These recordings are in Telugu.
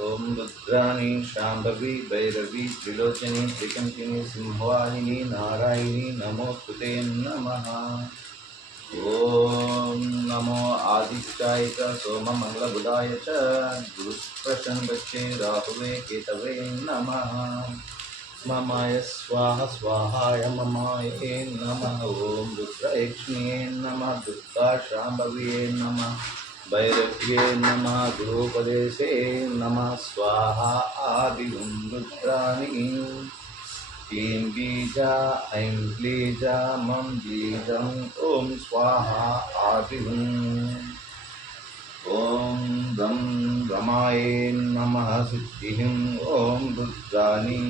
ओम रुद्राणी शांभवी भैरवी त्रिलोचनी त्रिकंटिनी सिंहवाहिनी नारायणी नमोस्तुते नमः। ओम नमो आदित्याय च सोममंगलबुधाय च गुरुप्रशंगच्छे राहुवे केतवे नमः। ममाय स्वाहा स्वाहाय ममाय नमः। ओम रुद्रयक्ष्ण्ये नमः दुर्गा शांभव्ये नमः भैरव्ये नमः गुरुपदेशे नमः स्वाहा आदिं रुद्राणि क्लीं बीजा ऐं क्लीजा मं बीजं ॐ स्वाहा आदिं। ओम रं रमाय नमः सिद्धिं ओम रुद्राणी।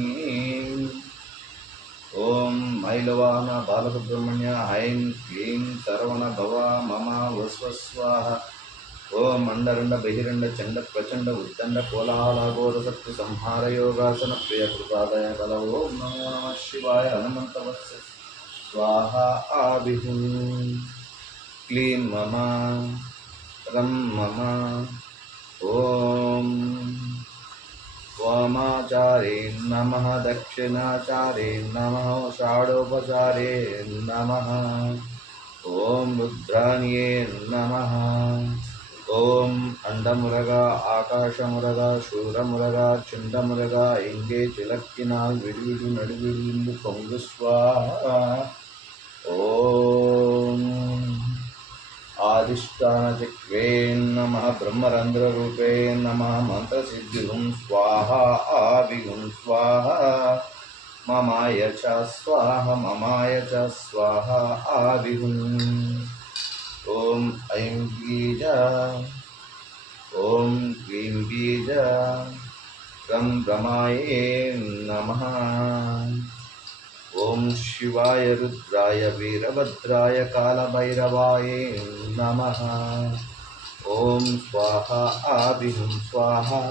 ओम मैलवान बालसुब्रह्मण्य ऐं क्लीं सर्वण भवा मम वस्व स्वाहा। ओम अंडरंड बहिरंड चंड प्रचंड उद्दंड कोलाहल अघोर शत्रु संहार योगासन प्रिय कृपादय बल। ओम नमो नमः शिवाय हनुमंत वत्स स्वाहा आदिहुं। क्लीं मम रं मम ओम वामाचारे नमः दक्षिणाचारे नमः षाडोपचारे नमः। ओम रुद्राण्ये नमः। ओम अंडमुरगा आकाशमुरगा शूरमुरगा चुंडमुरगा इंगे चिलक्किनाल विडिविडु नडुविडु इंदु पोंगु स्वाहा। ओम आदिष्टानचक्रे नमः ब्रह्मरंध्ररूपे नमः मंत्रसिद्धिं स्वाहा आदिं स्वाहा। ममाय च स्वाहा ममाय च स्वाहा आदिं। ओम ऐं बीजा ओम क्लीं बीजा रं रमाये नमः। ओम शिवाय रुद्राय वीरभद्राय कालभैरवाय नमः। ओम स्वाहा आदिं स्वाहा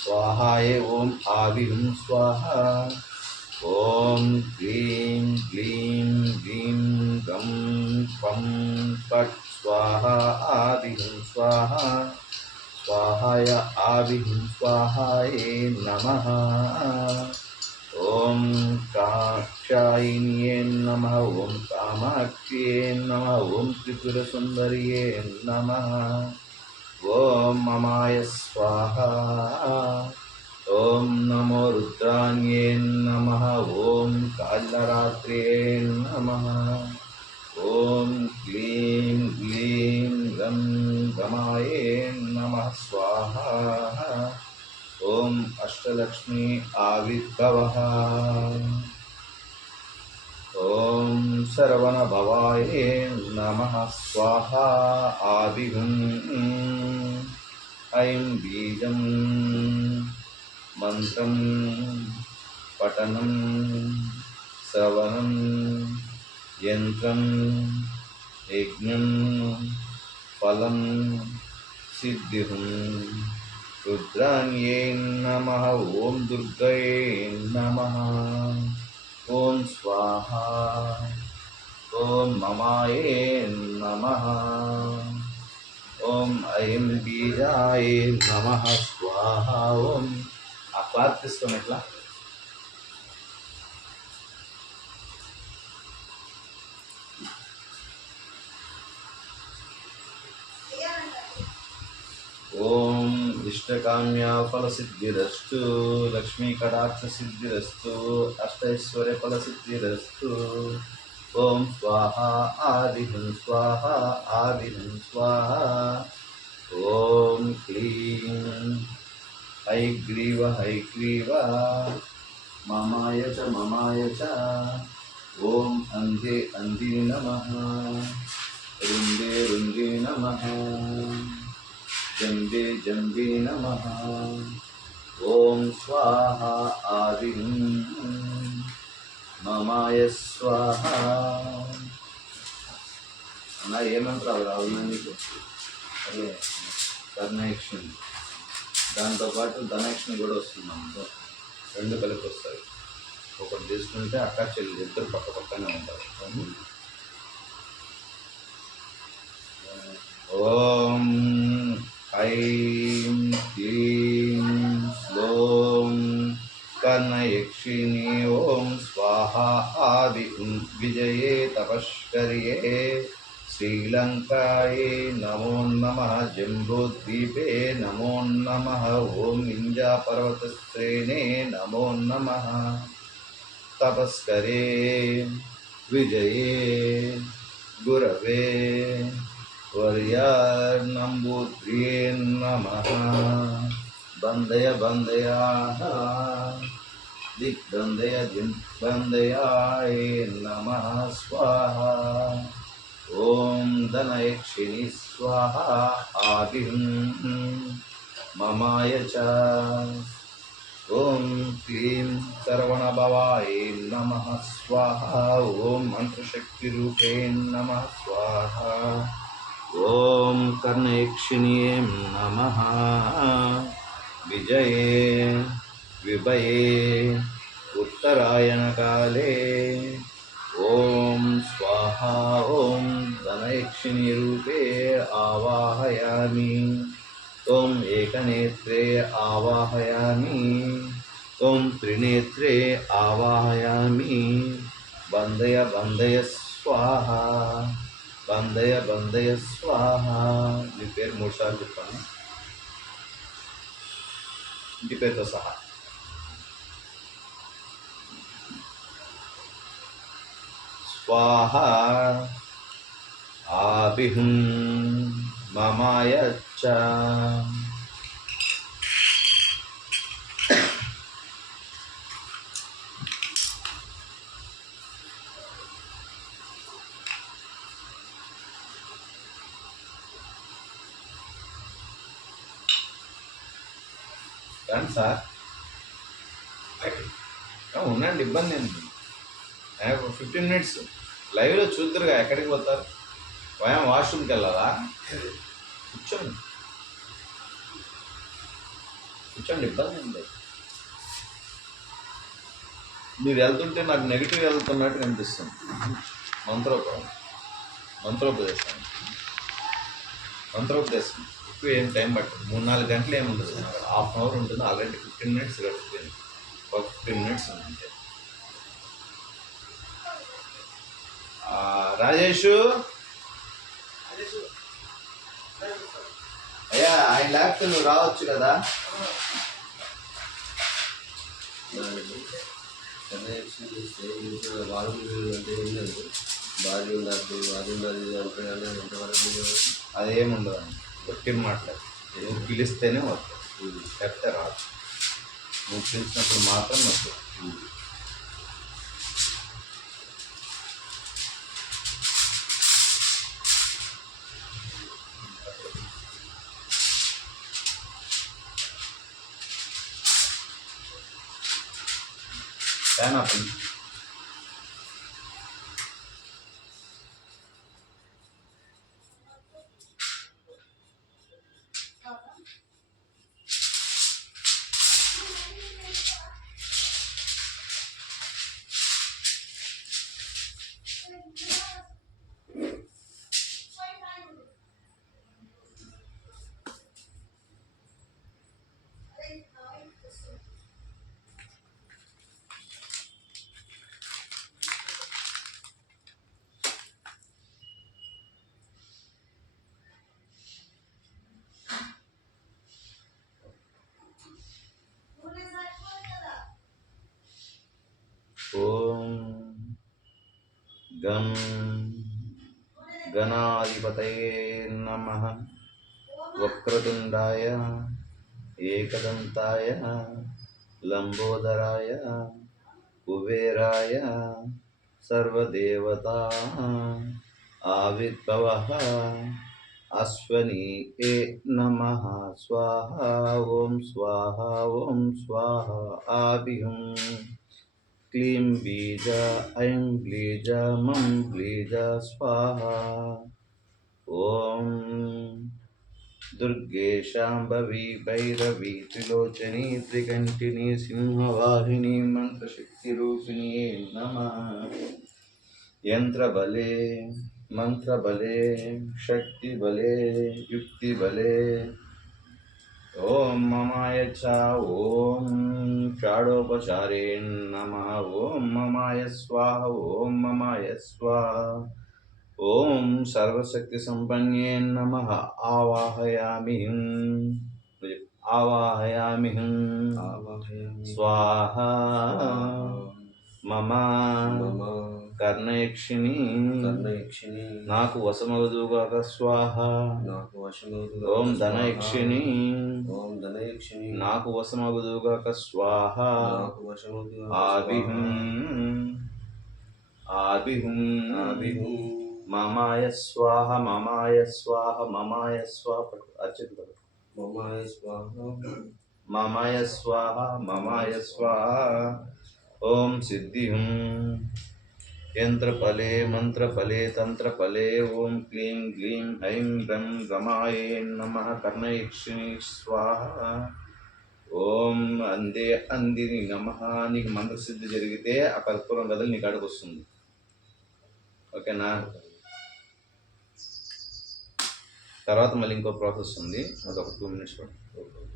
स्वाहाय ओम आदिं स्वाहा। ओम क्लीं क्लीं ग्लीं गं पं पट् स्वाहा आदिं स्वाहा स्वाहाय आदिं स्वाहाय नमः। ओम काक्षायिन्ये नमः ओम कामाक्ष्ये नमः ओम त्रिपुरसुंदर्ये नमः। ओम ममाय स्वाहा। ओम नमो रुद्राण्ये नमः ओम कालरात्र्ये नमः। ओम क्लीं ग्लीं गं गमाये नमः स्वाहा। ओम अष्टलक्ष्मी आविर्भवः। ओम सर्वणभवाय नमः स्वाहा आदिं। ऐं बीजं मंत्रं पठनं श्रवणं यंत्रं यज्ञं फलं सिद्धिं। रुद्राण्ये नमः ओम दुर्गये नमः। ओम स्वाहा। ओम ममाये नमः। ओम ऐं बीजाय नमः स्वाहा। ओम ఆ క్లాత్ తీసుకొని ఎట్లా ओम इष्टकाम्या फलसिद्धिरस्तु लक्ष्मी कटाक्ष सिद्धिरस्तु अष्टैश्वर्य फलसिद्धिरस्तु। ओम स्वाहा आदिं स्वाहा आदिं स्वाहा। ओम क्लीं हैग्रीव ममाय च ओम अंधे अंधी नमः। रुंदे रुंदे नमः। जंबे जंबे नमः। ओम स्वाहा आदिं ममाय स्वाहा। అన్నా ఏ మంత్రాలు రావాలి నీకు? అదే కర్ణయక్షిణి దాంతోపాటు ధనయక్షిణి కూడా వస్తుంది. రెండు కలిపి వస్తాయి. ఒకటి తీసుకుంటే అక్క చెల్లి ఇద్దరు పక్క పక్కనే ఉంటారు. ఓం ఐం క్లీం कर्णयक्षिणी ॐ स्वाहा विजये तपश्चर्ये श्रीलङ्कायै नमो नमः जम्बूद्वीपे नमो नमः ॐ विन्ध्यापर्वतश्रेणे नमो नमः तपस्करे विजये गुरवे वर्यार्नम्बूद्र्ये नमः बन्दय बन्दयाः दिग्बन्दय दिग्बन्दयाय नमः स्वाहा ॐ धनयक्षिणी स्वाहा आदिं ममाय च ॐ क्लीं सर्वणभवाय नमः स्वाहा ॐ मन्त्रशक्तिरूपे नमः स्वाहा ॐ कर्णयक्षिण्ये नमः विजये विभये उत्तरायणकाले ॐ स्वाहा ॐ धनयक्षिणीरूपे आवाहयामि ॐ एकनेत्रे आवाहयामि ॐ त्रिनेत्रे आवाहयामि बन्दय बन्दय स्वाहा बन्दय बन्दय स्वाहा మీ పేరు 3 సార్లు చెప్పాను ఇంటి పేరుతో సహా स्वाहा आबिहुं ममाय च సార్ ఉండండి ఇబ్బంది ఏంటి 15 minutes లైవ్లో చూద్దరుగా ఎక్కడికి పోతారు స్వయం వాష్రూమ్కి వెళ్ళాలా కూర్చోండి కూర్చోండి ఇబ్బంది ఏంటి మీరు వెళ్తుంటే నాకు నెగిటివ్ వెళ్తున్నట్టు కనిపిస్తుంది మంత్రోపదేశం ఎక్కువ ఏం టైం పట్టదు 3-4 గంటలు ఏముండదు హాఫ్ అన్ అవర్ ఉంటుంది ఆల్రెడీ 15 minutes గడిచిపోయింది ఒక 15 minutes ఉంటుంది రాజేష్ అయ్యా ఆయన లేకపోతే నువ్వు రావచ్చు కదా భార్య ఉండద్దు అది ఉండదు అదేముండదు అని గట్టి మాట్లాడు నువ్వు పిలిస్తేనే వస్తావు చెప్తే రాదు నువ్వు పిలిచినప్పుడు మాత్రం వస్తావు Sana pun. ओम गं गणाधिपतये नमः वक्रतुंडाय एकदंताय लंबोदराय कुबेराय सर्वदेवता आविर्भवः अश्वनी नमः स्वाहा ओम स्वाहा आभिहुं क्लीं बीज ऐं ब्लीज मं ब्लीज स्वाहा ओम दुर्गे शाम्भवी भैरवी त्रिलोचनी त्रिकंटिनी सिंहवाहिनी मंत्रशक्तिरूपिणी नमः यंत्रबले मंत्रबले शक्तिबले युक्तिबले ఓం మమాయ చ ఓం షాడోపచారే నమః ఓం మమాయ స్వాహ ఓం మమాయ స్వాహ ఓం సర్వశక్తి సంపన్నే నమః ఆవాహయామి ఆవాహయామి స్వాహ మమ కర్ణయక్షిణి నాకు వశమగుదుగాక స్వాహ ఓం ధనయక్షిణి నాకు వశమగుదుగాక స్వాహ ఆవిహం ఆవిహం మమాయ స్వాహ మమాయ స్వాహ మమాయ స్వాహ అర్చిత మమాయ స్వాహ మమాయ స్వాహ మమాయ స్వాహ ఓం సిద్ధిం యంత్రఫలే మంత్రఫలే తంత్రఫలే ఓం క్లీం గ్లీం ఐం గ్రం రమాయే నమః కర్ణయక్షిణి స్వాహ ఓం అందే అందిని నమః. నీకు మంత్రసిద్ధి జరిగితే ఆ కర్పూరం కదలి నీకు అడుగు వస్తుంది. ఓకేనా? తర్వాత మళ్ళీ ఇంకో ప్రాసెస్ ఉంది, అదొక 2 minutes పడుతుంది.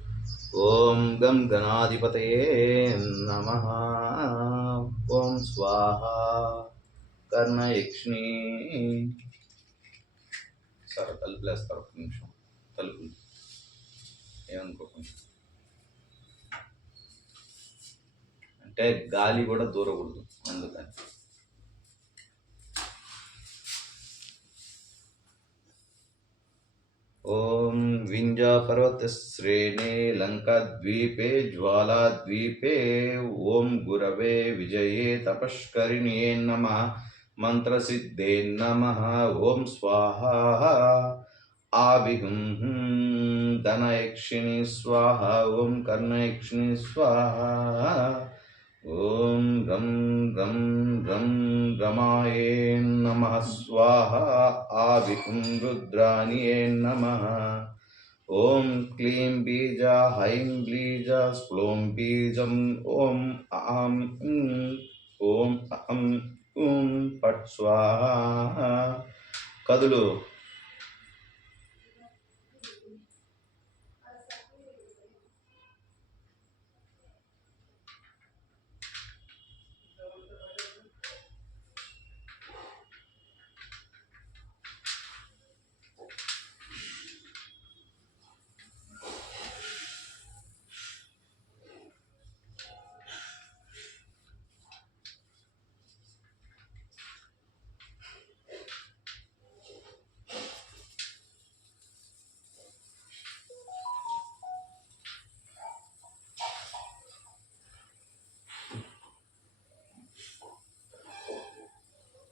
ఓం గం గణాధిపతయే నమః ఓం స్వాహ కర్ణయక్షిణి. సరే తలుపులేస్తారు, ఒక నిమిషం తలుపులు ఏమనుకోకుండా, అంటే గాలి కూడా దూరకూడదు అందుకని. ఓం వింధ్యపర్వతశ్రేణే లంకాద్వీపే జ్వాలాద్వీపే ఓం గురవే విజయే తపష్కరిణ్యే నమః మంత్రసిద్ధే నమః ఓం స్వాహ ఆవిహం ధనయక్షిణి స్వాహ ఓం కర్ణయక్షిణి స్వాహ ఓం రం రం రం రమాయే నమః స్వాహ ఆవిహం రుద్రాణియే నమః ఓం క్లీం బీజ హైం బ్లీజ స్ప్లోం బీజం ఓం అహం ఓం అహం ఓం పట్ స్వాహ. కదులు.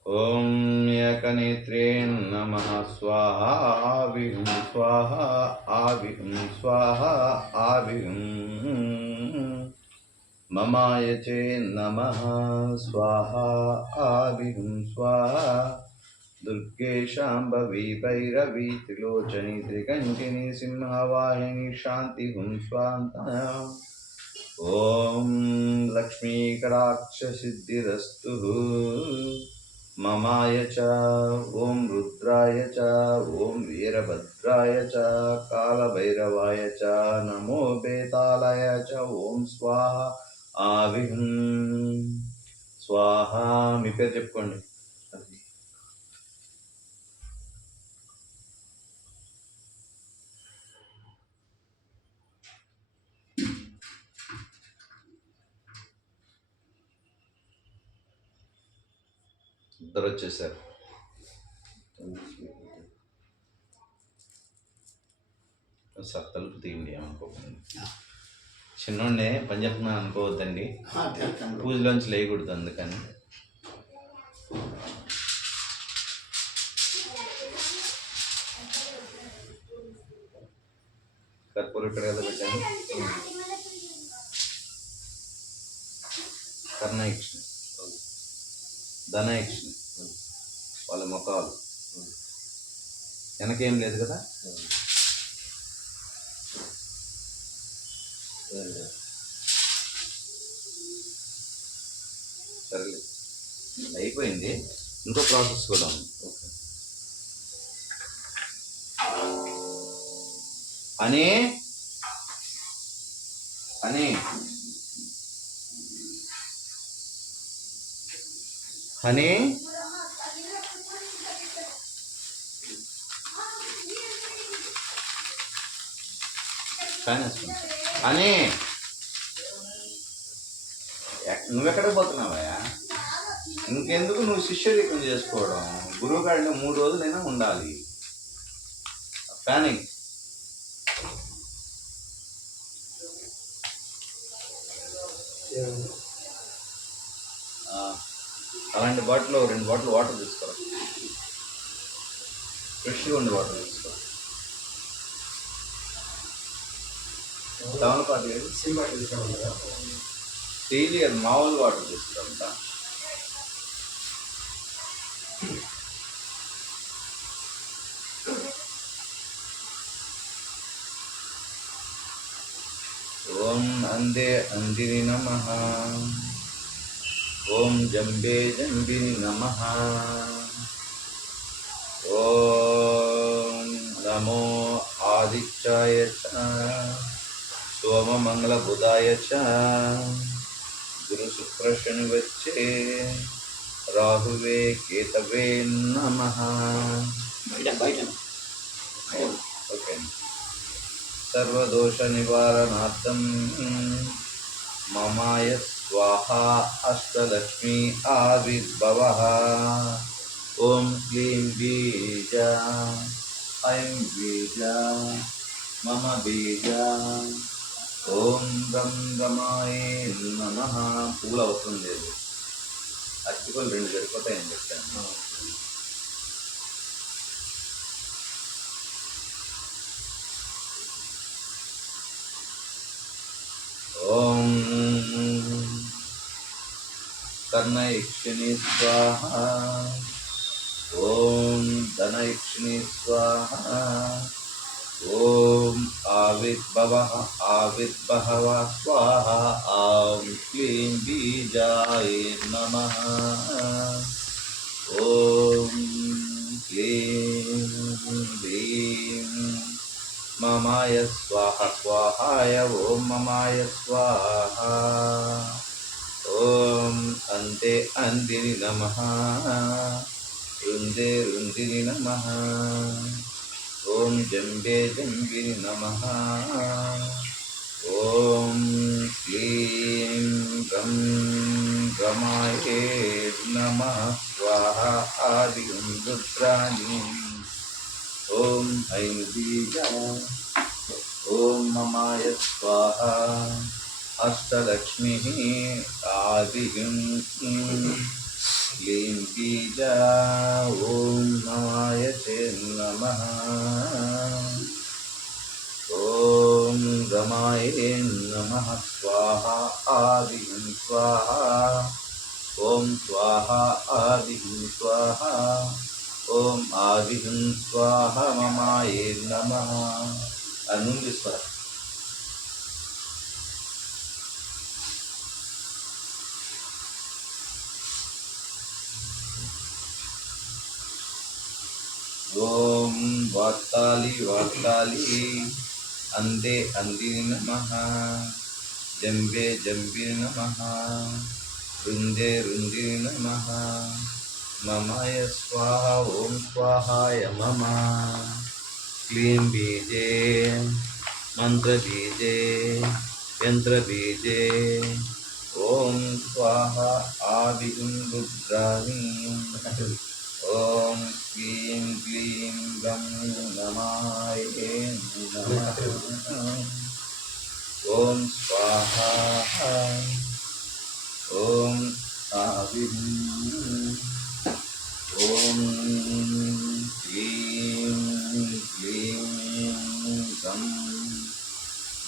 ఓం ఏకనేత్రే నమః స్వాహ ఆవిహం స్వాహ ఆవిహం స్వాహ ఆవిహం మమాయచే నమః స్వాహ ఆవిహం స్వాహ దుర్గే శాంభవి భైరవి త్రిలోచని త్రికంఠిని సింహవాహిని శాంతి హుం స్వాంత. ఓం లక్ష్మీకటాక్ష సిద్ధిరస్తు మమాయ చ ఓం రుద్రాయ చ ఓం వీరభద్రాయ చ కాలభైరవాయ చ నమో బేతాళాయ చ ఓం స్వాహ ఆవిహం స్వాహ. మీ పేరు చెప్పుకోండి. ఇద్దరు వచ్చేసారు. సార్ తలుపు తీయండి, ఏమనుకోకండి. చిన్నోడే పని చెప్తున్నాను అనుకోవద్దండి, పూజలోంచి లేయకూడదు అందుకని. కర్పూరం ఇక్కడ కదా పెట్టాను. కర్ణయక్షిణి ధనయక్షిణి వాళ్ళ ముఖాలు వెనకేం లేదు కదా. సరే అయిపోయింది, ఇంకో ప్రాసెస్ కూడా ఉంది. ఓకే అని హనీ హనీ హనీ నువ్వెక్కడికి పోతున్నావయ్యా? ఇంకెందుకు నువ్వు శిష్యరీకం చేసుకోవడం? గురువు గారిని 3 రోజులైనా ఉండాలి. ఫ్యానింగ్ అలాంటి బాటిల్లో 2 బాటిల్ వాటర్ తీసుకోరా. ఫ్రెష్గా ఉండే వాటర్ తీసుకో. తమలపాటు డైలీ అది మామూలు వాటర్ తీసుకురంట. ఓం అందే అందిని నమః. ఓం జంబే జంబిని నమః. ఓం నమో ఆదిత్యాయ చ సోమమంగళబుధాయ చ గురు శుక్ర శని వచ్చే రాహువే కేతవే నమః. ఓకే. సర్వదోష నివారణార్థం మమాయ స్వాహా అష్టలక్ష్మీ ఆవిర్భవః. ఓం క్లీం బీజ ఐం బీజ మమ బీజ. ఓం గం గమాయ నమః. పూలు అవసరం లేదు, అరటిపళ్ళు 2 సరిపోతాయని చెప్పాను. ఓం కర్ణయక్షిణి స్వాహా. ఓం ధనయక్షిణి స్వాహా. ఓం ఆవిర్భవః ఆవిర్భవ స్వాహా. ఆం క్లీం బీజాయ నమః. ఓం క్లీం హ్రీం మమాయ స్వాహ స్వాహాయ. ఓం మమాయ స్వాహ. ఓం అంతే అందిని నమః. రుందే రుందిని నమః. ఓం జంబే జంబిని నమః. ఓం క్లీం గం గమాయే నమః స్వాహ. ఆది రుద్రాణి. ఓం ఐం బీజ. ఓం మమాయ స్వాహ. అష్టలక్ష్మి ఆది క్లీం బీజ. ఓం మమాయ చే నమః. ఓం గమాయ నమః స్వాహ. ఆది స్వాహ. ఓం స్వాహ ఆది స్వాహ. ఓం ఆది స్వాహ మమాయ నమః. నుండి స్వర. ఓం వార్తాలి వార్తాలి అందే అందిని నమః. జంబే జంబిని నమః. రుందే రుందిని నమః. మమాయ స్వాహ. ఓం స్వాహాయ మమ. క్లీం బీజే మంత్రబీజే యంత్రబీజే. ఓం స్వాహ ఆది రుద్రాణి. ఓం క్లీం క్లీం గం నమాయ నమః. ఓం స్వాహ. ఓం ఆది. ఓం క్లీం క్లీం గం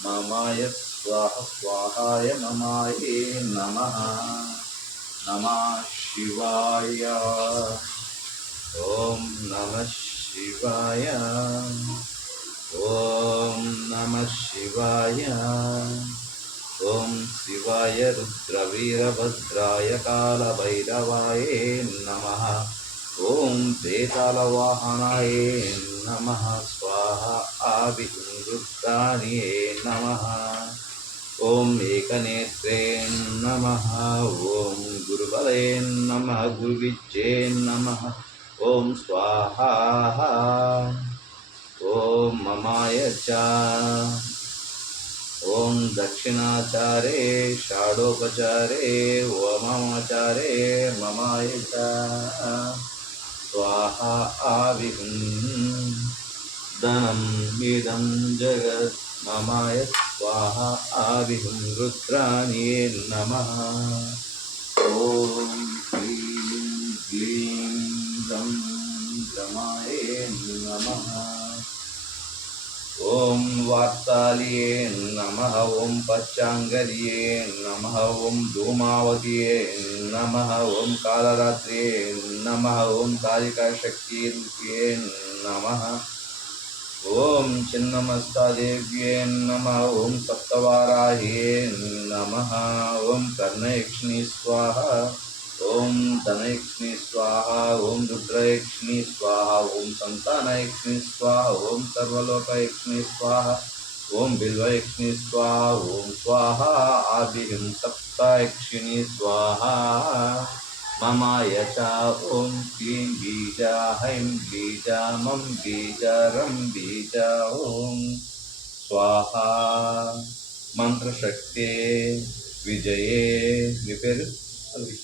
మమాయ స్వాహ స్వాహాయ మమాయ నమః. నమః శివాయ. ఓం నమః శివాయ. ఓం నమః శివాయ. ఓం శివాయ రుద్రవీరభద్రాయ కాలభైరవాయ నమః. ఓం బేతాళవాహనాయ నమః స్వాహ. ఆది రుద్రాణి నమః. ఓం ఏకనేత్రే నమః. ఓం గురుబలే నమః. గురువిద్యే నమః. ఓం స్వాహా. ఓం మమాయ చ. ఓం దక్షిణాచారే షాడోపచారే వామాచారే మమాయ చ. స్వాహా ఆవిహం ధనం ఇదం జగత్ మమాయ స్వాహా ఆవిహం రుద్రాణ్యే నమః. ఓం హ్రీం క్లీం గం గమాయే నమః. ఓం వాత్సాల్యే నమః. ఓం పచ్చాంగల్యే నమః. ఓం ధూమావత్యే నమః. ఓం కాళరాత్ర్యే నమః. ఓం కాళికాశక్తిర్యే నమః. ఓం చిన్నమస్తాదేవ్యే నమః. ఓం సప్తవారాహ్యే నమః. ఓం కర్ణయక్ష్మీ స్వాహా. ఓం ధనయక్ష్మీ స్వాహా. ఓం రుద్రయక్ష్మీ స్వాహా. ఓం సంతానయక్ష్మీ స్వాహా. ఓం సర్వలోకయక్ష్మీ స్వాహా. ఓం బిల్వయక్ష్మీ స్వాహా. ఓం స్వాహా ఆదిహిం సప్తయక్షిణీ స్వాహా. మమాయ చ. ఓం క్లీం బీజా హైం బీజా మం బీజా రం బీజా. ఓం స్వాహా. మంత్రశక్తే విజయే. మీ పేరు రవి.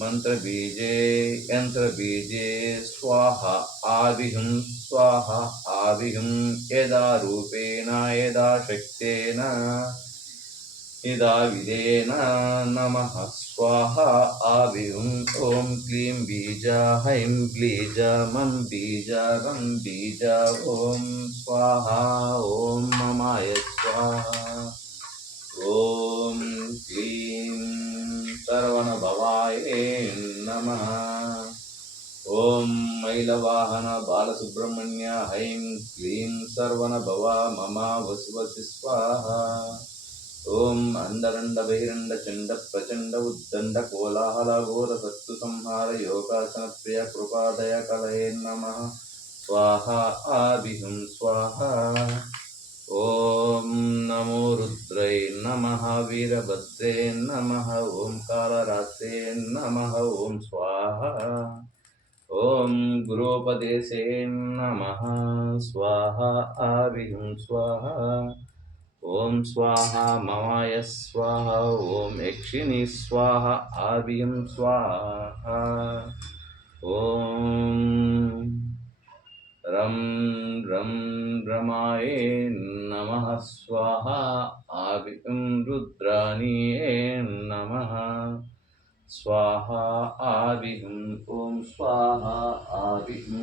మంత్రబీజే యంత్రబీజే స్వాహా ఆవిహం స్వాహా ఆవిహం. యదా రూపేణ యదా శక్తేన యదా విధేన నమః స్వాహా ఆవిహం. ఓం క్లీం బీజా హైం బీజా మం బీజా రం బీజా. ఓం స్వాహా. ఓం మమాయ స్వాహా. ఓం క్లీం సర్వణభవాయ నమః. ఓం మైలవాహన బాలసుబ్రహ్మణ్య హైం క్లీం సర్వణభవ మమ వసువసి స్వాహా. ఓం అండరండ బహిరండ చండ ప్రచండ ఉద్దండ కోలాహల ఘోర సత్తు సంహార యోగాసన ప్రియ కృపాదయ కలయే నమః స్వాహా ఆవిహం స్వాహా. ఓం నమో రుద్రై నమః. వీరభద్రే నమః. ఓం కాళరాత్రే నమః. ఓం స్వాహా. ఓం గురోపదేశే నమః స్వాహా ఆవిహం స్వాహా. ఓం స్వాహా మమాయ స్వాహా. ఓం యక్షిణీ స్వాహా ఆవిహం స్వాహా. ఓం రం రం రమాయే నమః స్వాహా ఆవిహం రుద్రాణ్యే నమః స్వాహా ఆవిహం. ఓం స్వాహా ఆవిహం.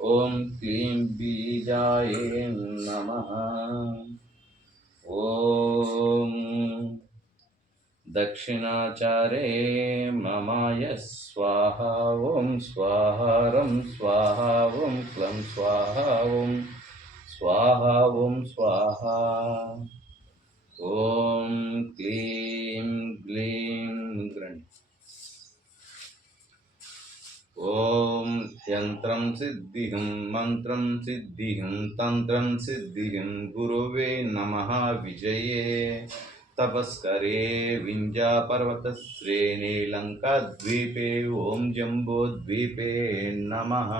ఓం క్లీం బీజాయే నమః. ఓం దక్షిణాచారే మమాయ స్వాహా. ఓం స్వాహా రం స్వాహా. ఓం క్లం స్వాహా. ఓం స్వాహా. ఓం స్వాహా. ఓం క్లీం గ్లీం గ్రంథి. ఓం యంత్రం సిద్ధిహం మంత్రం సిద్ధిహం తంత్రం సిద్ధిహం గురువే నమః విజయే. తపస్కరే వింధ్యాపర్వతశ్రేణే లంకాద్వీపే ఓం జంబోద్వీపే నమః.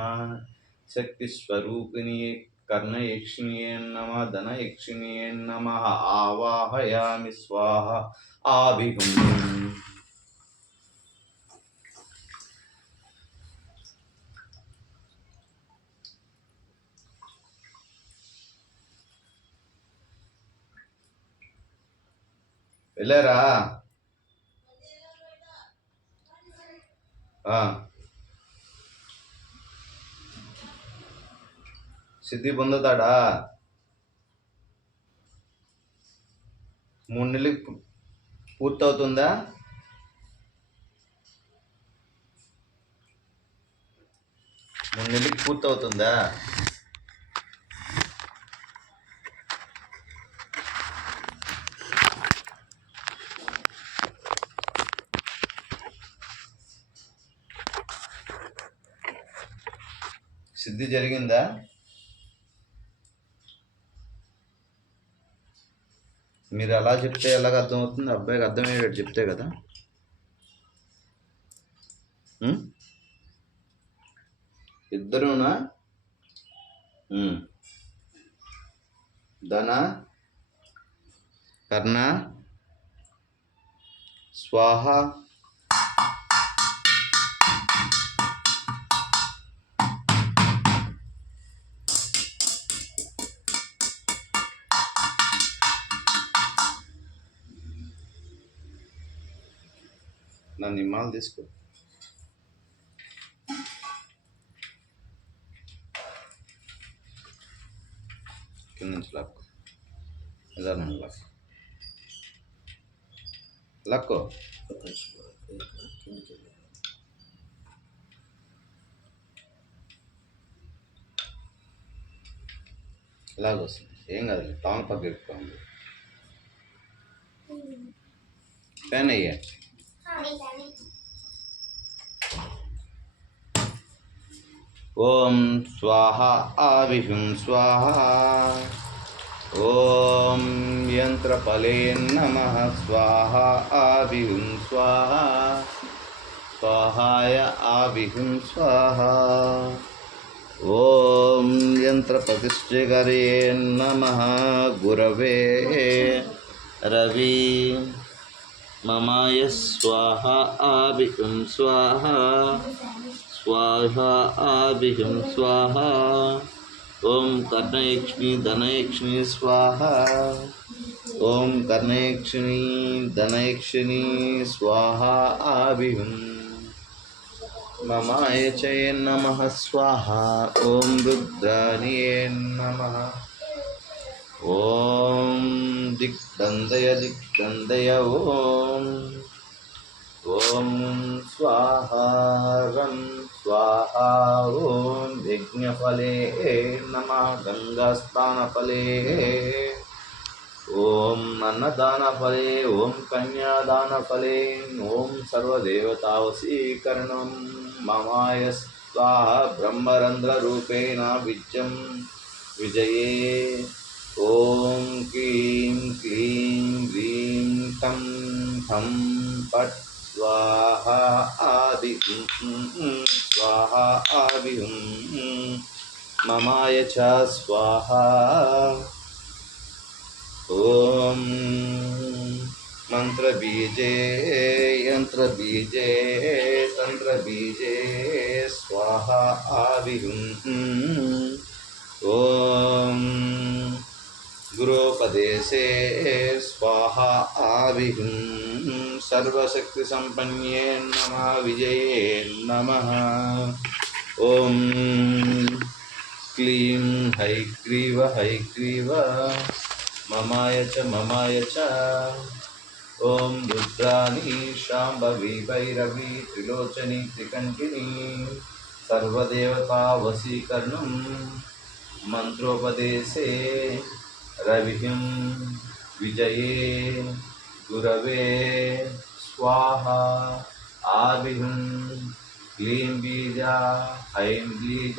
శక్తిస్వరూపిణి కర్ణయక్షిణ్యే నమః. ధనయక్షిణ్యే నమః. ఆవాహయామి స్వాహా ఆవిహం. వెళ్ళారా? సిద్ధి పొందుతాడా? 3 నెలలకు పూర్తవుతుందా? పూర్తవుతుందా? సిద్ధి జరిగిందా? మీరు అలా చెప్తే ఎలాగ అర్థమవుతుంది? అబ్బాయికి అర్థమయ్యేటట్టు చెప్తే కదా. ఇద్దరునా? ధన కర్ణ స్వాహ నా నిమ్మాలు తీసుకో. కింద నుంచి లాక్కో. ఇలా నన్ను లాక్కో. ఇలాగొస్తుంది, ఏం కాదు. తాను పక్క ఎక్కుతుంది. ఫ్యాన్ అయ్యా. ఓం స్వాహ ఆవిహుం స్వాహ. ఓం యంత్రఫలే నమః స్వాహ ఆవిహుం స్వాహ. స్వాహాయ ఆవిహుం స్వాహ. ఓం యంత్రప్రతిష్ఠికరే నమః గురవే రవి మమాయ స్వాహ ఆవిహుం స్వాహ. స్వాహ ఆవిహుం స్వాహ. ఓం కర్ణయక్ష్మి ధనయక్ష్మి స్వాహ. ఓం కర్ణయక్ష్మి ధనయక్షిణి స్వాహ ఆవిహుం మమాయ చయ నమః స్వాహ. ఓం రుద్రాణియే నమః. ఓం దిగ్బంధయ దిగ్బంధయ. ఓం స్వాహ రం స్వాహ. ఓం యజ్ఞఫలే నమః గంగాస్నానఫలే. ఓం అన్నదానఫలే. ఓం కన్యాదానఫలే. ఓం సర్వదేవతావశీకరణం మమాయ స్వాహ. బ్రహ్మరంధ్రరూపేణ విద్యం విజయే. ఓం క్లీం క్లీం గ్రీం ఠం ఠం పట్ స్వాహ ఆదిహుం స్వాహ ఆదిహుం మమాయ చ స్వాహ. ఓం మంత్రబీజే యంత్రబీజే తంత్రబీజే స్వాహ ఆవిహుం. ఓం గురోపదేశే స్వాహ ఆవిహుం. సర్వశక్తి సంపన్యే నమః విజయే నమః. ఓం క్లీం హైగ్రీవ హైగ్రీవ మమాయ చ మమాయ చ. ఓం రుద్రాణి శాంభవి భైరవి త్రిలోచని త్రికంఠిని సర్వదేవతా వశీకరణం మంత్రోపదేశే రవిహిం విజయే గురవే స్వాహ ఆవిహుం. క్లీం బీజ ఐం బీజ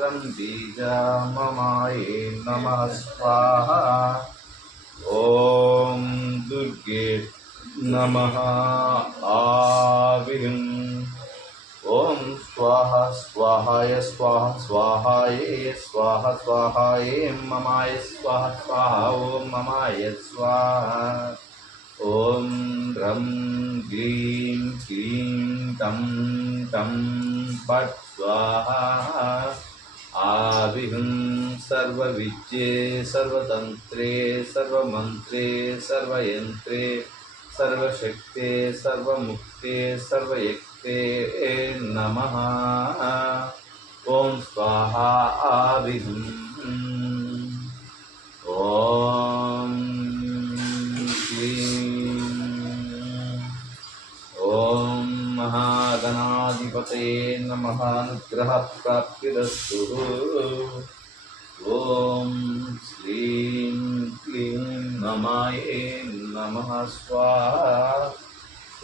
రం బీజ మమాయే నమః స్వాహ. ఓం దుర్గే నమః ఆవిహుం. ఓం స్వాహ స్వాహాయ స్వాహ స్వాహాయే స్వాహ స్వాహాయే మమాయ స్వాహ స్వాహ. ఓం మమాయ స్వాహ. ఓం రం గ్లీం క్లీం టం టం పట్ స్వాహ ఆవిహుం. సర్వవిద్యే సర్వతంత్రే సర్వమంత్రే సర్వయంత్రే సర్వశక్తే సర్వముక్తే సర్వయక్తే నమః. ఓం స్వాహ ఆవిహుం. ఓం క్లీం. ఓం మహాగణాధిపతయే నమః. అనుగ్రహ ప్రాప్తిరస్తు. ఓం శ్రీం క్లీం నమాయే నమః స్వాహ.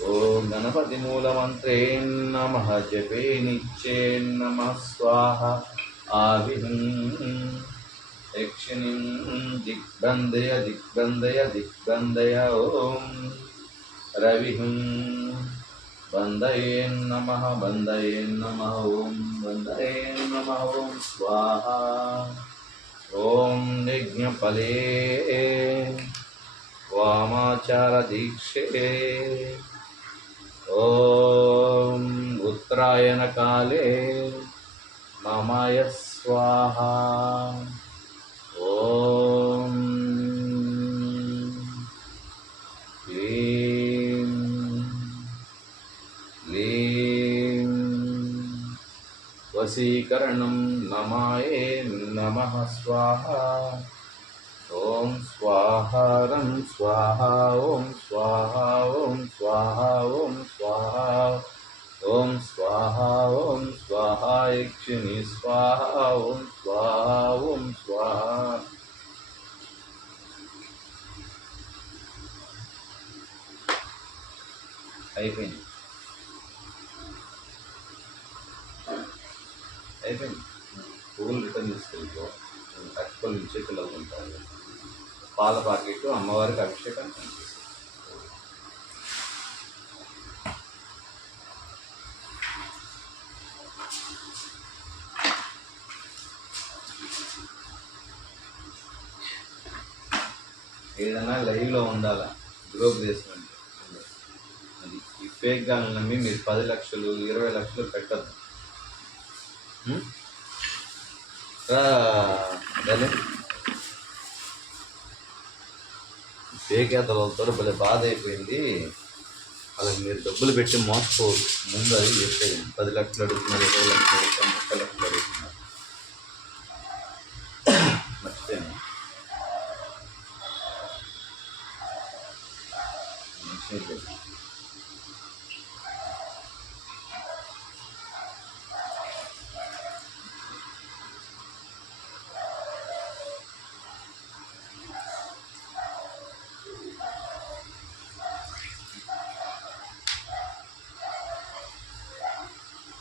ఓం గణపతి మూలమంత్రే నమః. జపే నిత్యే నమః స్వాహ. आविहिं यक्षिणीं दिग्बन्धय दिग्बन्धय दिग्बन्धय ॐ रविं बन्धयेन्नमः बन्धयेन्नमः ॐ बन्धयेन्नमः ॐ स्वाहा ॐ यज्ञफले वामाचारदीक्षे ॐ उत्तरायणकाले ममाय स्वाहा ॐ ह्रीं लीं वशीकरणं नमाये नमः स्वाहा ॐ स्वाहारं स्वाहा ॐ स्वाहा ॐ स्वाहा ॐ स्वाहा ॐ स्वाहा ॐ स्वाहा यक्षिणी स्वाहा ॐ स्वाहा ॐ स्वाहा అయిపోయింది పువ్వులు రిటర్న్ తీసుకెళ్ళిపో అటుపల్లి నుంచి పిల్లలు ఉంటారు పాల ప్యాకెట్ అమ్మవారికి అభిషేకం ఏదైనా లైవ్లో ఉండాలా గృహోపదేశం అది ఈ ఫేక్ గాలను నమ్మి మీరు 10 లక్షలు 20 లక్షలు పెట్టద్దు. ఫేక్ వాళ్ళతో భలే బాధ అయిపోయింది. వాళ్ళకి మీరు డబ్బులు పెట్టి మోసపోవద్దు. ముందు అది చెప్పేది 10 లక్షలు అడుగుతున్నారు, 20 లక్షలు అడుగుతున్నారు, 30 లక్షలు అడుగుతున్నారు. మర్చిపోయాను.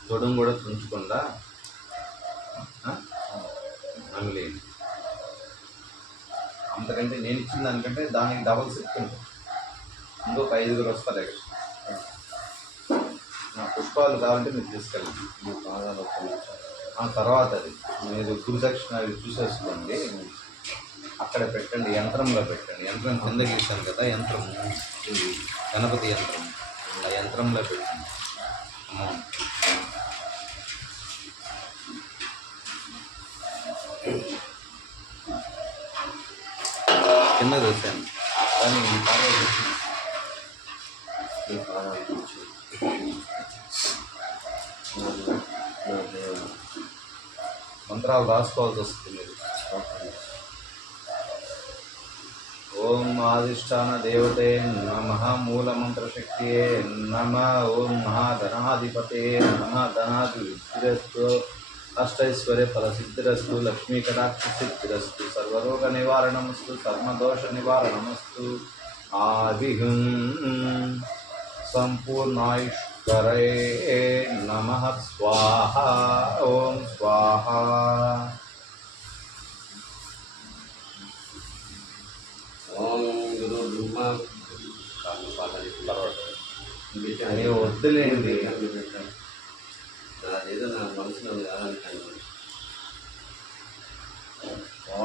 తొడం కూడా తుంచకుండా నమ్మలేదు. అంతకంటే నేను ఇచ్చిన దానికంటే దానికి డబల్ చెప్తుంటాను. ఇంకొక 5 వస్తారు ఎక్కడ. పుష్పాలు కావాలంటే మీరు తీసుకెళ్ళండి. ఆ తర్వాత అది మీరు గురుదక్షిణ అవి చూసేసుకోండి. అక్కడ పెట్టండి, యంత్రంలో పెట్టండి. యంత్రం కింద గీసాను కదా, యంత్రం ఇది గణపతి యంత్రం, ఆ యంత్రంలో పెట్టండి. కింద చూసాను కానీ ఈ మంత్రాలు రాసుకోవాల్సి వస్తుంది. ఓం ఆదిష్టాన దేవతే నమః మూలమంత్రశక్తియే నమః. ఓం మహాధనాధిపతే నమః. ధనాది విద్ధిరస్తు, అష్టైశ్వర్య ఫలసిద్ధిరస్తు, లక్ష్మీ కటాక్ష సిద్ధిరస్తు, సర్వరోగ నివారణమస్తు, సర్వదోష నివారణమస్తు. ఆవిహం సంపూర్ణాయుష్కరే నమః స్వాహా. ఓం స్వాహా. ఓం గురు బ్రహ్మ అని వద్దులేండి. అదేదో నా మనసులో కాదనుకోండి.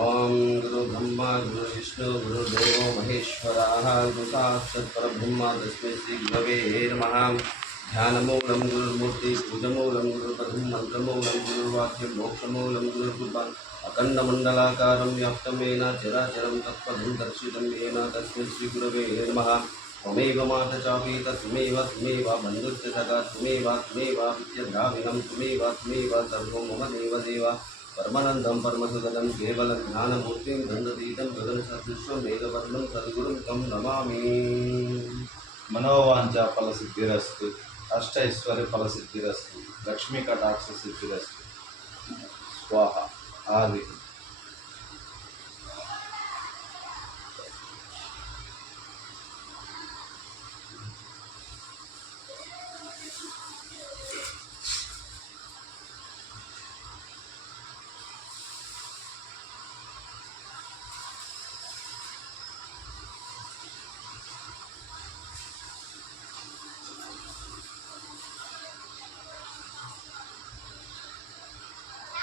ఓం గురు బ్రహ్మ గురు విష్ణు గురు దేవో మహేశ్వర గురు సాక్షాత్ పరబ్రహ్మ తస్మై శ్రీ గురవే నమః. ధ్యానమూలం గురుమూర్తి, పూజమూలం గురుపదం, మంత్రమూలం గురువాక్యం, మోక్షమూలం గురుకృప. అఖండమండలాకారం వ్యాప్తమేన చరాచరం తత్పదం దర్శితం ఏన తస్మై శ్రీ గురవే నమః. త్వమేవ మాత చాపీత త్వమేవ త్వమేవ బంధుశ్చ సఖా త్వమేవ త్వమేవ విద్యాద్రావిణం త్వమేవ త్వమేవ సర్వం మమ దేవ దేవ. పరమానందం పరమసుగతం కేవలం జ్ఞానమూర్తిం గంధతీతం గగన సదృశం వేదవర్ణం సద్గురుం తం నమామి. మనోవాంఛ ఫలసిద్ధిరస్తు, అష్టైశ్వర్య ఫలసిద్ధిరస్తు, లక్ష్మీ కటాక్ష సిద్ధిరస్తు. స్వాహ. ఆది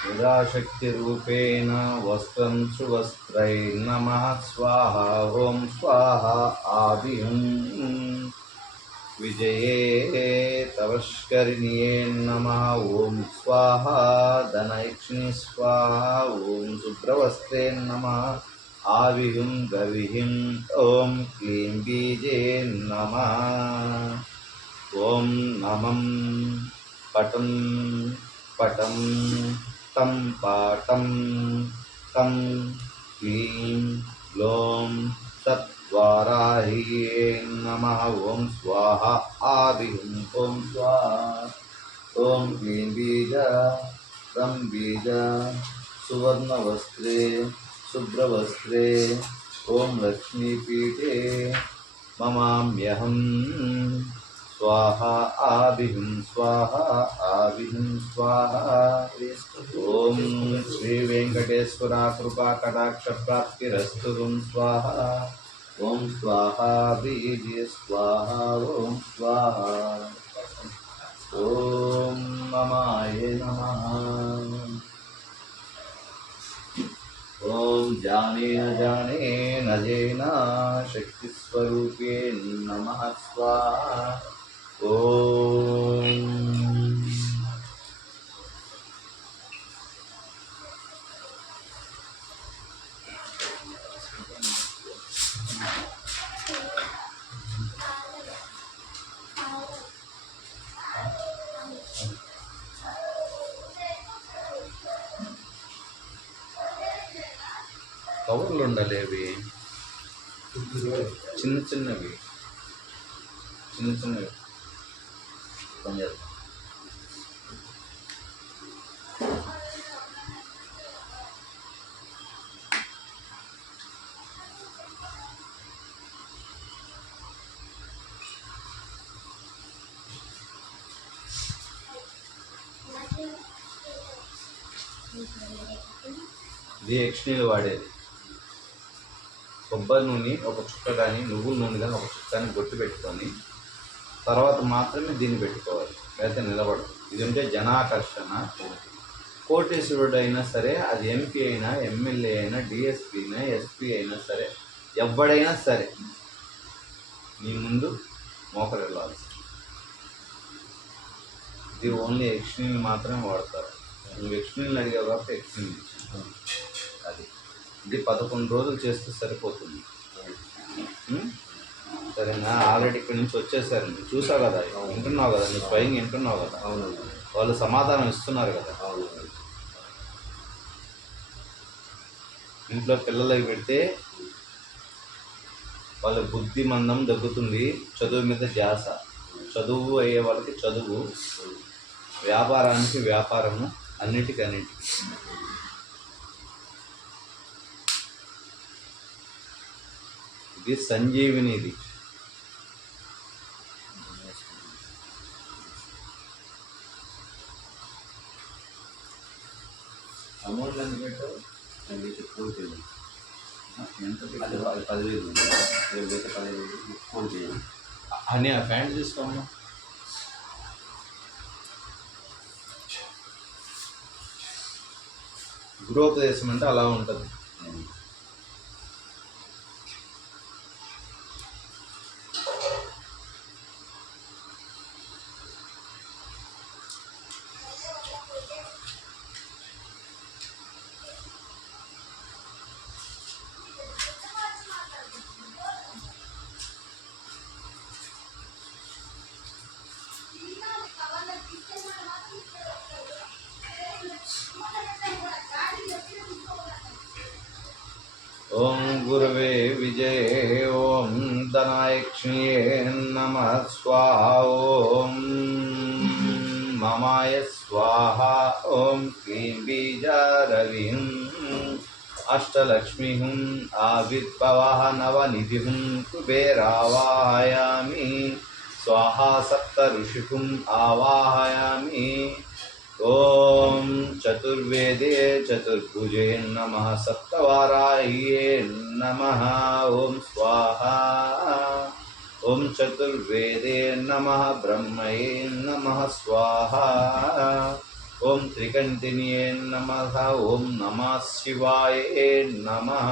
यदाशक्तिरूपेण वस्त्रं सुवस्त्रैर्नमः स्वाहा ॐ स्वाहा आदिं विजये तवष्करिण्ये नमः ॐ स्वाहा धनयक्षिणी स्वाहा ॐ शुभ्रवस्त्रे नमः आविहुं गविहिं ॐ क्लीं बीजे नमः ॐ नमं पटं पटं तं पाटं तं क्लीं ग्लौं तत्वाराह्ये नमः ॐ स्वाहा आदिहुं ॐ स्वाहा ॐ क्लीं बीज तं बीज सुवर्णवस्त्रे शुभ्रवस्त्रे ॐ लक्ष्मीपीठे ममाम्यहम् स्वाहा आदिहुं स्वाहा आदिहुं स्वाहा ॐ श्री वेंकटेश्वरा कृपा कटाक्ष प्राप्तिरस्तु स्वाहा ॐ स्वाहा बीजे स्वाहा ॐ स्वाहा ॐ ममाय नमः ॐ जाने न जाने न जेना शक्तिस्वरूपे नमः स्वाहा ఓం కవర్లు ఉండాలి అవి చిన్న చిన్నవి పంజాబ్ ఇది యక్షిణీలు వాడేది కొబ్బరి నూనె ఒక చుక్క కానీ నువ్వుల నూనె కానీ ఒక చుక్క కానీ బొట్టు పెట్టుకొని తర్వాత మాత్రమే దీన్ని పెట్టుకోవాలి, లేకపోతే నిలబడదు. ఇది ఉంటే జనాకర్షణ. కోటేశ్వరుడు అయినా సరే, అది ఎంపీ అయినా ఎమ్మెల్యే అయినా డిఎస్పీ అయినా ఎస్పీ అయినా సరే, ఎవడైనా సరే నీ ముందు మోకరిల్లాల్సి. ఇది ఓన్లీ యక్షిణీలు మాత్రమే వాడతారు. నువ్వు యక్షిణీలు అడిగావు కాబట్టి యక్షిణీలు అది. ఇది 11 రోజులు చేస్తే సరిపోతుంది. సరేనా? ఆల్రెడీ ఇక్కడి నుంచి వచ్చేసారు, నువ్వు చూసావు కదా, వింటున్నావు కదా, నువ్వు స్వయంగా వింటున్నావు కదా. అవును, వాళ్ళు సమాధానం ఇస్తున్నారు కదా. అవును, ఇంట్లో పిల్లలకి పెడితే వాళ్ళ బుద్ధి మందం దగ్గుతుంది, చదువు మీద ధ్యాస. చదువు అయ్యే వాళ్ళకి చదువు, వ్యాపారానికి వ్యాపారము, అన్నిటికీ. ఇది సంజీవిని. ఇది అమౌంట్ ఎంత పెట్టావు? ఎంత 10,000 ఫోన్ చేయండి అని. ఆ ప్యాంట్ తీసుకోమ్మా. గృహోపదేశం అంటే అలా ఉంటుంది. ఓం గురవే విజయే ఓం ధనాయక్ష్యే నమః స్వాహా ఓం మమాయ స్వాహా ఓం క్లీం బీజారవిం అష్టలక్ష్మిహం ఆవిర్భవః నవనిధిహం కుబేరావాహయామి స్వాహా సప్త ఋషిహం ఆవాహయామి. ఓం చతుర్వేదే చతుర్భుజే నమః సప్తవారాహ్యే నమః ఓం స్వాహా. ఓం చతుర్వేదే నమః బ్రహ్మయే నమః స్వాహా. ఓం త్రికంఠిన్యే నమః. ఓం నమః శివాయ నమః.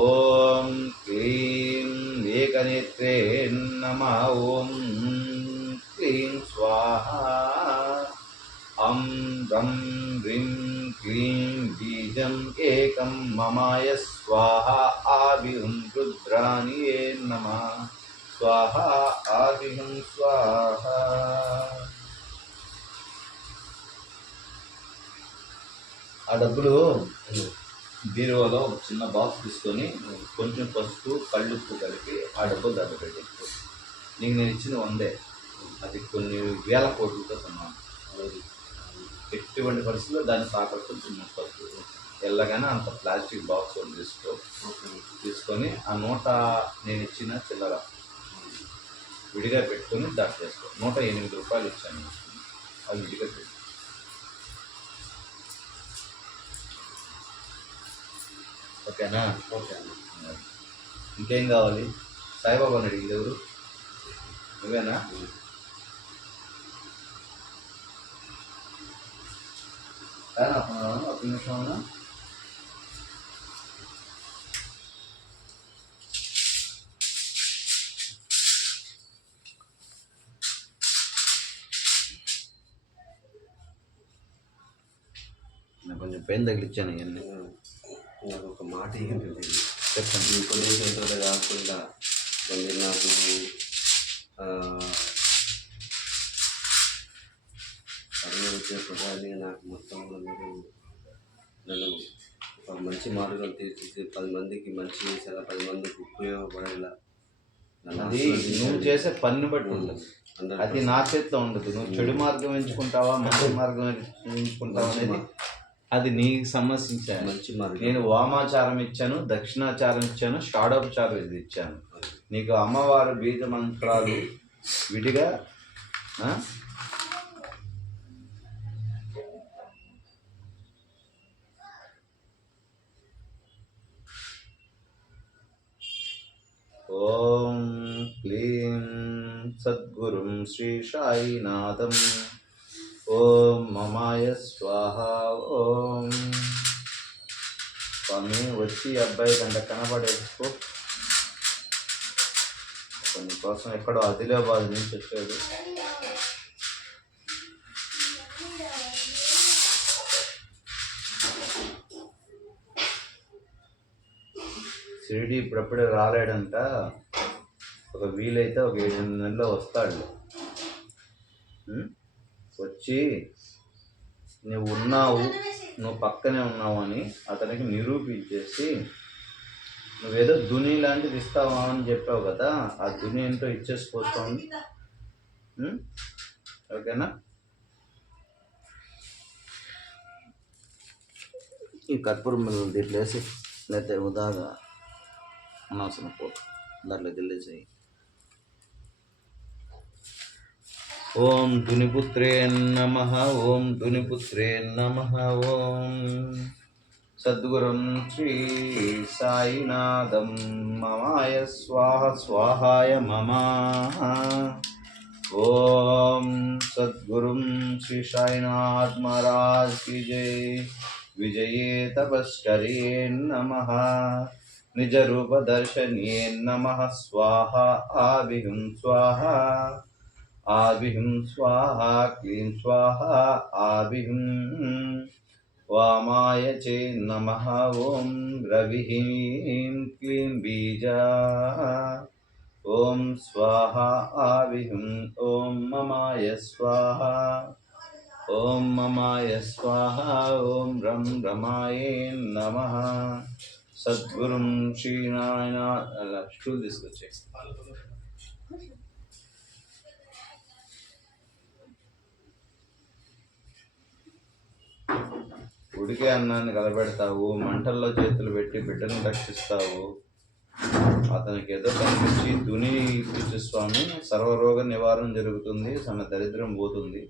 ఓం క్లీం ఏకనేత్రే నమః. ఓం క్లీం స్వాహా. అం రం హ్రీం క్లీం బీజం ఏకం మమాయ స్వాహా. ఆవిహం రుద్రాణి నమః. స్వాహా ఆవిహం స్వాహా. ఆ డబ్బులు బీరువాలో ఒక చిన్న బాక్స్ తీసుకొని కొంచెం పసుపు కళ్ళుప్పు కలిపి ఆ డబ్బులు దాంట్లో పెట్టించు. నీకు నేను ఇచ్చిన 100 అది కొన్ని వేల కోట్లతో సమానం. ఎటువంటి పరిస్థితుల్లో దాన్ని తాకట్టు చిన్న పసుపు ఎల్లగానే అంత ప్లాస్టిక్ బాక్స్ ఒకటి తీసుకొని ఆ నూట నేను ఇచ్చిన చిల్లర విడిగా పెట్టుకొని దాంట్లో వేసుకో. 108 రూపాయలు ఇచ్చాను, అది విడిగా పెట్టు. ఓకేనా? ఓకే అన్న. ఇంకేం కావాలి? సాయిబాబాని అడిగింది ఎవరు? నువ్వేనా? కానీ ఒక నిమిషం ఉన్నా. నేను కొంచెం పెయిన్ తగిలిచ్చాను ఇవన్నీ. నాకు ఒక మాట ఏంటంటే చెప్పండి. ఉపదేశంతో కాకుండా మళ్ళీ నాకు వచ్చేప్పటికీ నాకు మొత్తంలో మీరు నన్ను ఒక మంచి మార్గం తీర్చి 10 మందికి మంచి చేసేలా, 10 మందికి ఉపయోగపడేలా అది నువ్వు చేసే పని బట్టి ఉండదు, అది నా చేతిలో ఉండదు. నువ్వు చెడు మార్గం ఎంచుకుంటావా మంచి మార్గం ఎంచుకుంటావా అనేది అది నీకు సమస్య. మంచి మార్గం. నేను వామాచారం ఇచ్చాను, దక్షిణాచారం ఇచ్చాను, షాడోపచారం ఇది ఇచ్చాను. నీకు అమ్మవారు బీజ మంత్రాలు విడిగా ఓం క్లీం సద్గురుం శ్రీ సాయినాథం. ఓం మమాయ స్వాహ. ఓం స్వామి వచ్చి అబ్బాయి కంట కనబడేసుకో. కొన్ని కోసం ఎక్కడో ఆదిలాబాద్ నుంచి వచ్చాడు. షిరిడి ఇప్పుడప్పుడే రాలేడంట. ఒక వీలైతే ఒక 7 నెలల్లో వస్తాడు. వచ్చి నువ్వు ఉన్నావు, నువ్వు పక్కనే ఉన్నావు అని అతనికి నిరూపించేసి నువ్వేదో దుని లాంటిది ఇస్తావా అని చెప్పావు కదా, ఆ దుని ఏంటో ఇచ్చేసిపోతావు. ఓకేనా? ఈ కర్పూరం దీంట్లో వేసి లేకపోతే ఉదాగా అనవసరం పో దాంట్లో తెలియజేయి. ఓం ధునిపుత్రే నమః. ఓం ధునిపుత్రే నమః. ఓం సద్గురం శ్రీ సాయినాథం మమాయ స్వాహ. స్వాహాయ మమ. ఓం సద్గురుం శ్రీ సాయినాథ్ మహారాజ్ की जय. విజయే తపస్కరే నమః. నిజ రూప దర్శనే నమః. స్వాహ ఆవిహం స్వాహ. ఆవిహం స్వాహ. క్లీం స్వాహ ఆవిహం. వామాయ చే నమః. ఓం రవిః క్లీం బీజా. ఓం స్వాహ ఆవిహం. ఓం మమాయ స్వాహ. ఓం మమాయ స్వాహ. ఓం రం రమాయ నమః. సద్గురుం శ్రీనారాయణ. స్టూల్ తీసుకొచ్చే. ఉడికే అన్నాన్ని కలబెడతావు, మంటల్లో చేతులు పెట్టి బిడ్డను రక్షిస్తావు. అతనికి ఏదో కనిపించి దుని ఇప్పించు స్వామి, సర్వరోగ నివారణ జరుగుతుంది, సమ దరిద్రం పోతుంది.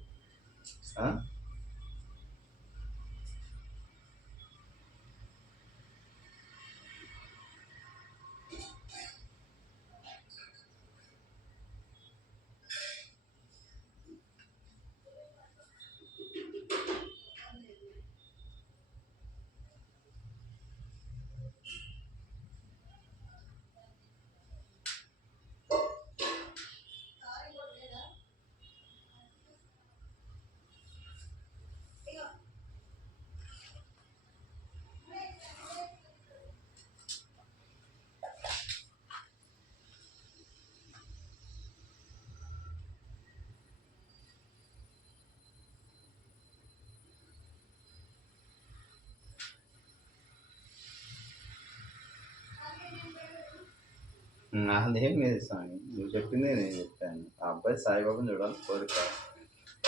నాదేం లేదు స్వామి, నువ్వు చెప్పిందే నేను చెప్పాను. ఆ అబ్బాయి సాయిబాబాని చూడాలని కోరిక,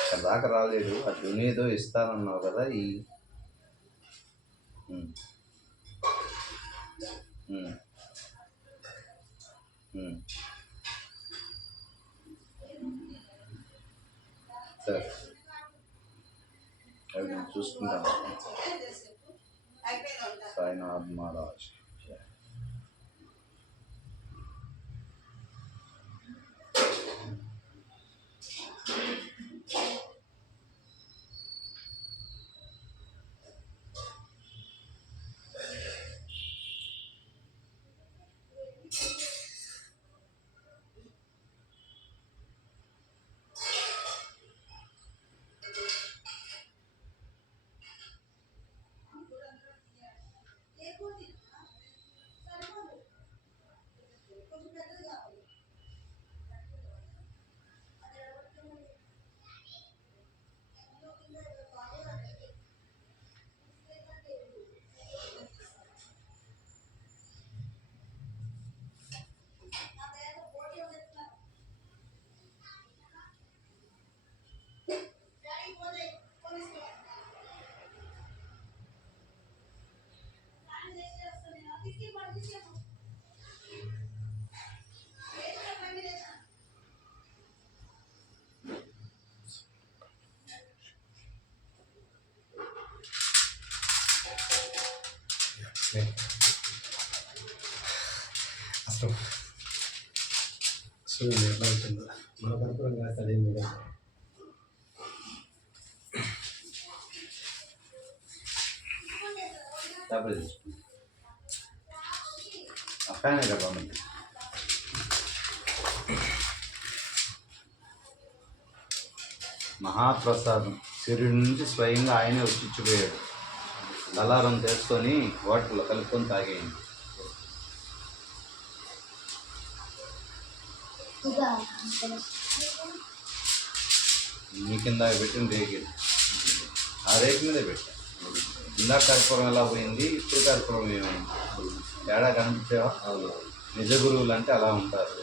అక్కడ దాకా రాలేదు. ఆ దునియాదో ఇస్తానన్నావు కదా. ఉమ్, ఉమ్, ఉమ్. సరే, అవి నేను చూసుకుంటాను. సాయినాథ్ మహారాజ్. అసలు చూడండి ఎట్లా అవుతుందో. మన కర్పూరం కాస్త అదే మీద అక్కనే కదా ఉంది. మహాప్రసాదం సిరుడి నుంచి స్వయంగా ఆయనే వచ్చిచ్చిపోయాడు. అలారం చేసుకొని వాటర్లో కలుపుకొని తాగేయండి. మీ కింద పెట్టిన రేగి, ఆ రేగి మీదే పెట్టా. ఇందాక కర్పూరం ఎలా పోయింది, ఇప్పుడు కర్పూరం ఏమైంది, తేడా కనిపించావా? నిజ గురువులు అంటే అలా ఉంటారు.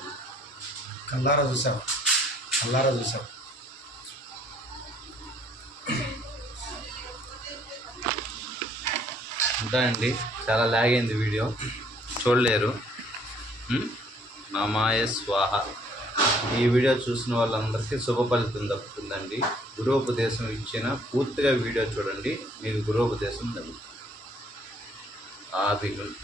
కల్లారా చూసాం. ఉంటాయండి. చాలా లాగ్ అయింది వీడియో, చూడలేరు. మామాయ స్వాహ. ఈ వీడియో చూసిన వాళ్ళందరికీ శుభ ఫలితం దక్కుతుందండి. గురోపదేశం ఇచ్చిన పూర్తిగా వీడియో చూడండి, మీకు గురోపదేశం దక్కుతుంది. ఆదిగులు